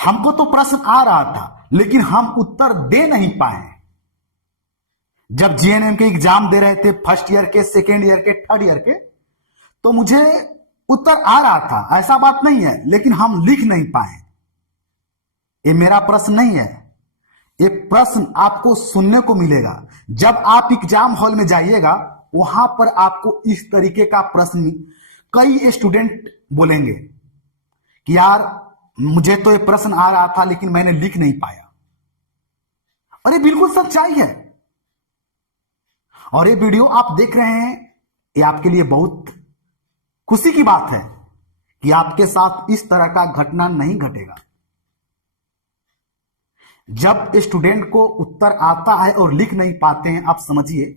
हमको तो प्रश्न आ रहा था लेकिन हम उत्तर दे नहीं पाए। जब जीएनएम के एग्जाम दे रहे थे फर्स्ट ईयर के, सेकेंड ईयर के, थर्ड ईयर के, तो मुझे उत्तर आ रहा था, ऐसा बात नहीं है, लेकिन हम लिख नहीं पाए। ये मेरा प्रश्न नहीं है, ये प्रश्न आपको सुनने को मिलेगा जब आप एग्जाम हॉल में जाइएगा। वहां पर आपको इस तरीके का प्रश्न कई स्टूडेंट बोलेंगे कि यार मुझे तो ये प्रश्न आ रहा था लेकिन मैंने लिख नहीं पाया। और ये बिल्कुल सच्चाई है। और ये वीडियो आप देख रहे हैं, ये आपके लिए बहुत खुशी की बात है कि आपके साथ इस तरह का घटना नहीं घटेगा। जब स्टूडेंट को उत्तर आता है और लिख नहीं पाते हैं, आप समझिए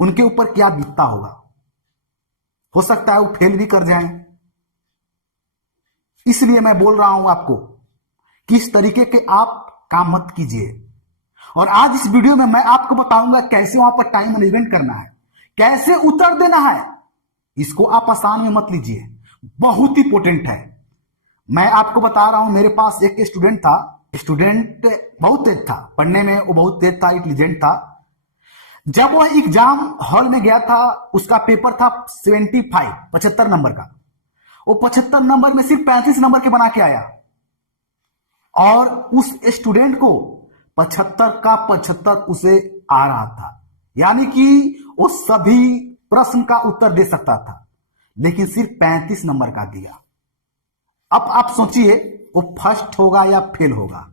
उनके ऊपर क्या बीतता होगा। हो सकता है वो फेल भी कर जाएं। इसलिए मैं बोल रहा हूं आपको कि इस तरीके के आप काम मत कीजिए। और आज इस वीडियो में मैं आपको बताऊंगा कैसे वहां पर टाइम मैनेजमेंट करना है, कैसे उत्तर देना है। इसको आप आसान में मत लीजिए, बहुत ही इंपॉर्टेंट है। मैं आपको बता रहा हूं, मेरे पास एक स्टूडेंट था, स्टूडेंट बहुत तेज था पढ़ने में, वो बहुत तेज था, इंटेलिजेंट था। जब वह एग्जाम हॉल में गया था, उसका पेपर था 75 नंबर का। वो 75 नंबर में सिर्फ 35 नंबर के बना के आया। और उस स्टूडेंट को 75 का 75 उसे आ रहा था, यानी कि वो सभी प्रश्न का उत्तर दे सकता था, लेकिन सिर्फ 35 नंबर का दिया। अब आप सोचिए वो फर्स्ट होगा या फेल होगा।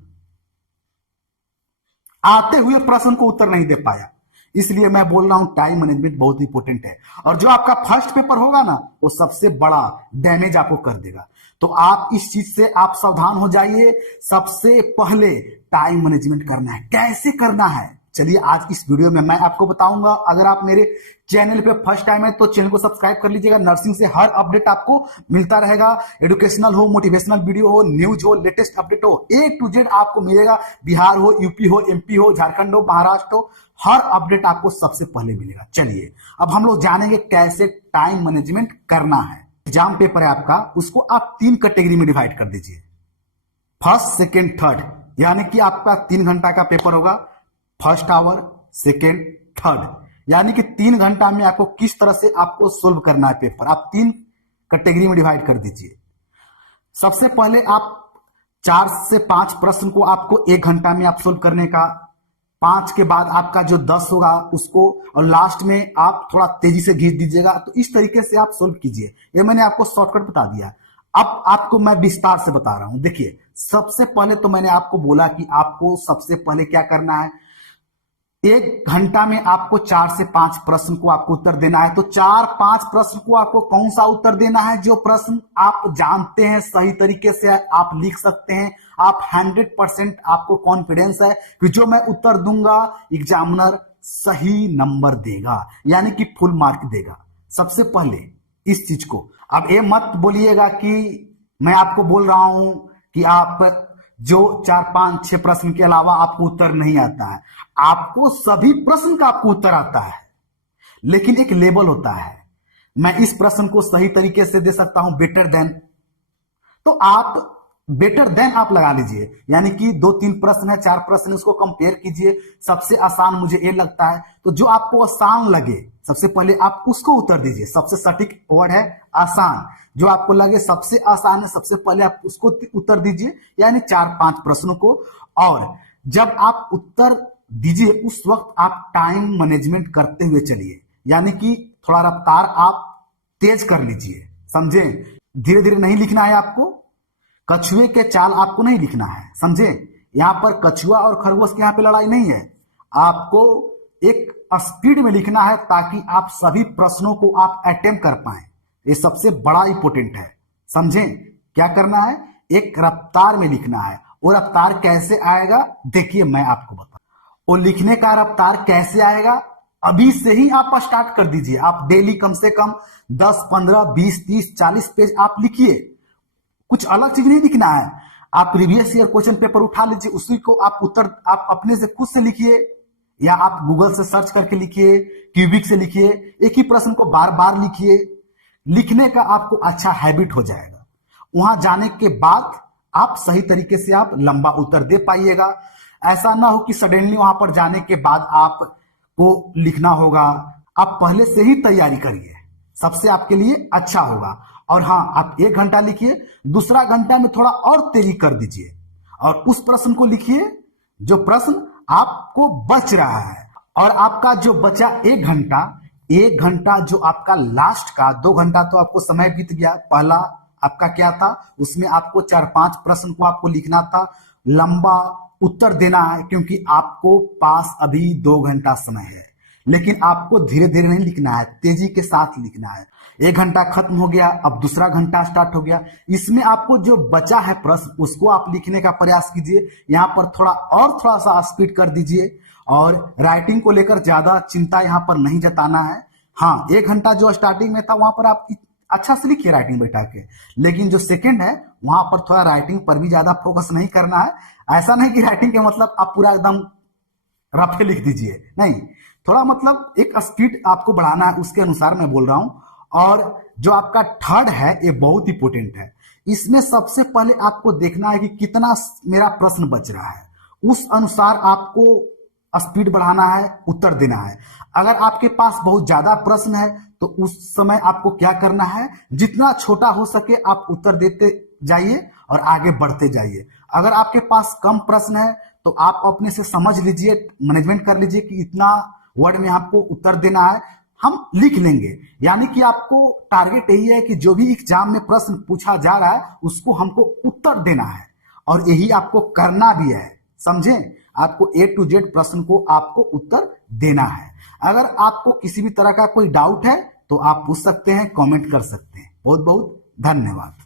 आते हुए प्रश्न को उत्तर नहीं दे पाया। इसलिए मैं बोल रहा हूं टाइम मैनेजमेंट बहुत इंपॉर्टेंट है। और जो आपका फर्स्ट पेपर होगा ना, वो सबसे बड़ा डैमेज आपको कर देगा। तो आप इस चीज से आप सावधान हो जाइए। सबसे पहले टाइम मैनेजमेंट करना है। कैसे करना है, चलिए आज इस वीडियो में मैं आपको बताऊंगा। अगर आप मेरे चैनल पे फर्स्ट टाइम है तो चैनल को सब्सक्राइब कर लीजिएगा। नर्सिंग से हर अपडेट आपको मिलता रहेगा। एजुकेशनल हो, मोटिवेशनल वीडियो हो, न्यूज हो, लेटेस्ट अपडेट हो, A to Z आपको मिलेगा। बिहार हो, यूपी हो, एमपी हो, झारखंड हो, महाराष्ट्र हो, हर अपडेट आपको सबसे पहले मिलेगा। चलिए अब हम लोग जानेंगे कैसे टाइम मैनेजमेंट करना है। एग्जाम पेपर है आपका, उसको आप 3 कैटेगरी में डिवाइड कर दीजिए, फर्स्ट, सेकेंड, थर्ड। यानी कि आपका 3 घंटा का पेपर होगा, फर्स्ट आवर, सेकेंड, थर्ड। यानी कि 3 घंटा में आपको किस तरह से आपको सोल्व करना है पेपर, आप 3 कैटेगरी में डिवाइड कर दीजिए। सबसे पहले आप 4 से 5 प्रश्न को आपको 1 घंटा में आप सोल्व करने का। 5 के बाद आपका जो 10 होगा उसको, और लास्ट में आप थोड़ा तेजी से घींच दीजिएगा। तो इस तरीके से आप सोल्व कीजिए। ये मैंने आपको शॉर्टकट बता दिया। अब आपको मैं विस्तार से बता रहा हूं। देखिए, सबसे पहले तो मैंने आपको बोला कि आपको सबसे पहले क्या करना है। 1 घंटा में आपको 4 से 5 प्रश्न को आपको उत्तर देना है। तो 4-5 प्रश्न को आपको कौन सा उत्तर देना है, जो प्रश्न आप जानते हैं, सही तरीके से आप लिख सकते हैं, आप 100% आपको कॉन्फिडेंस है कि जो मैं उत्तर दूंगा एग्जामिनर सही नंबर देगा, यानी कि फुल मार्क देगा। सबसे पहले इस चीज को, अब ये मत बोलिएगा कि मैं आपको बोल रहा हूं कि आप जो 4-5-6 प्रश्न के अलावा आपको उत्तर नहीं आता है। आपको सभी प्रश्न का आपको उत्तर आता है, लेकिन एक लेवल होता है। मैं इस प्रश्न को सही तरीके से दे सकता हूं, बेटर देन, तो आप बेटर देन आप लगा लीजिए। यानी कि 2-3 प्रश्न है, 4 प्रश्न, उसको कंपेयर कीजिए। सबसे आसान मुझे ये लगता है, तो जो आपको आसान लगे सबसे पहले आप उसको उत्तर दीजिए। सबसे सटीक वर्ड है आसान। जो आपको लगे सबसे आसान है, सबसे पहले आप उसको उत्तर दीजिए, यानी 4-5 प्रश्नों को। और जब आप उत्तर दीजिए उस वक्त आप टाइम मैनेजमेंट करते हुए चलिए, यानी कि थोड़ा रफ्तार आप तेज कर लीजिए। समझे, धीरे धीरे नहीं लिखना है आपको। कछुए के चाल आपको नहीं लिखना है, समझे। यहां पर कछुआ और खरगोश के यहां पे लड़ाई नहीं है। आपको एक स्पीड में लिखना है ताकि आप सभी प्रश्नों को आप अटेम्प्ट कर पाए। ये सबसे बड़ा इंपॉर्टेंट है, समझे। क्या करना है, एक रफ्तार में लिखना है। और रफ्तार कैसे आएगा, देखिए मैं आपको बता। और लिखने का रफ्तार कैसे आएगा, अभी से ही आप स्टार्ट कर दीजिए। आप डेली कम से कम 10, 15, 20, 30, 40 पेज आप लिखिए। कुछ अलग चीज नहीं लिखना है। आप प्रीवियस ईयर क्वेश्चन पेपर उठा लीजिए, उसी को आप उत्तर आप अपने से खुद से लिखिए, या आप गूगल से सर्च करके लिखिए, क्यूबिक से लिखिए। एक ही प्रश्न को बार बार लिखिए। लिखने का आपको अच्छा हैबिट हो जाएगा। वहां जाने के बाद आप सही तरीके से आप लंबा उत्तर दे पाइएगा। ऐसा ना हो कि सडनली वहां पर जाने के बाद आपको लिखना होगा। आप पहले से ही तैयारी करिए, सबसे आपके लिए अच्छा होगा। और हाँ, आप 1 घंटा लिखिए, दूसरा घंटा में थोड़ा और तेजी कर दीजिए और उस प्रश्न को लिखिए जो प्रश्न आपको बच रहा है। और आपका जो बचा 1 घंटा जो आपका लास्ट का 2 घंटा तो आपको समय बीत गया। पहला आपका क्या था, उसमें आपको 4-5 प्रश्न को आपको लिखना था, लंबा उत्तर देना है, क्योंकि आपको पास अभी 2 घंटा समय है। लेकिन आपको धीरे धीरे नहीं लिखना है, तेजी के साथ लिखना है। 1 घंटा खत्म हो गया, अब दूसरा घंटा स्टार्ट हो गया। इसमें आपको जो बचा है प्रश्न उसको आप लिखने का प्रयास कीजिए। यहाँ पर थोड़ा सा स्पीड कर दीजिए और राइटिंग को लेकर ज्यादा चिंता यहाँ पर नहीं जताना है। हाँ, 1 घंटा जो स्टार्टिंग में था वहां पर आप अच्छा से लिखिए राइटिंग बैठा के, लेकिन जो सेकंड है वहां पर थोड़ा राइटिंग पर भी ज्यादा फोकस नहीं करना है। ऐसा नहीं कि राइटिंग के मतलब आप पूरा एकदम रफे लिख दीजिए, नहीं, थोड़ा मतलब एक स्पीड आपको बढ़ाना है, उसके अनुसार मैं बोल रहा हूं। और जो आपका थर्ड है ये बहुत इंपोर्टेंट है। इसमें सबसे पहले आपको देखना है कि कितना मेरा प्रश्न बच रहा है, उस अनुसार आपको स्पीड बढ़ाना है, उत्तर देना है। अगर आपके पास बहुत ज्यादा प्रश्न है तो उस समय आपको क्या करना है, जितना छोटा हो सके आप उत्तर देते जाइए और आगे बढ़ते जाइए। अगर आपके पास कम प्रश्न है तो आप अपने से समझ लीजिए, मैनेजमेंट कर लीजिए कि इतना वर्ड में आपको उत्तर देना है, हम लिख लेंगे। यानी कि आपको टारगेट यही है कि जो भी एग्जाम में प्रश्न पूछा जा रहा है उसको हमको उत्तर देना है और यही आपको करना भी है, समझे। आपको A to Z प्रश्न को आपको उत्तर देना है। अगर आपको किसी भी तरह का कोई डाउट है तो आप पूछ सकते हैं, कमेंट कर सकते हैं। बहुत बहुत धन्यवाद।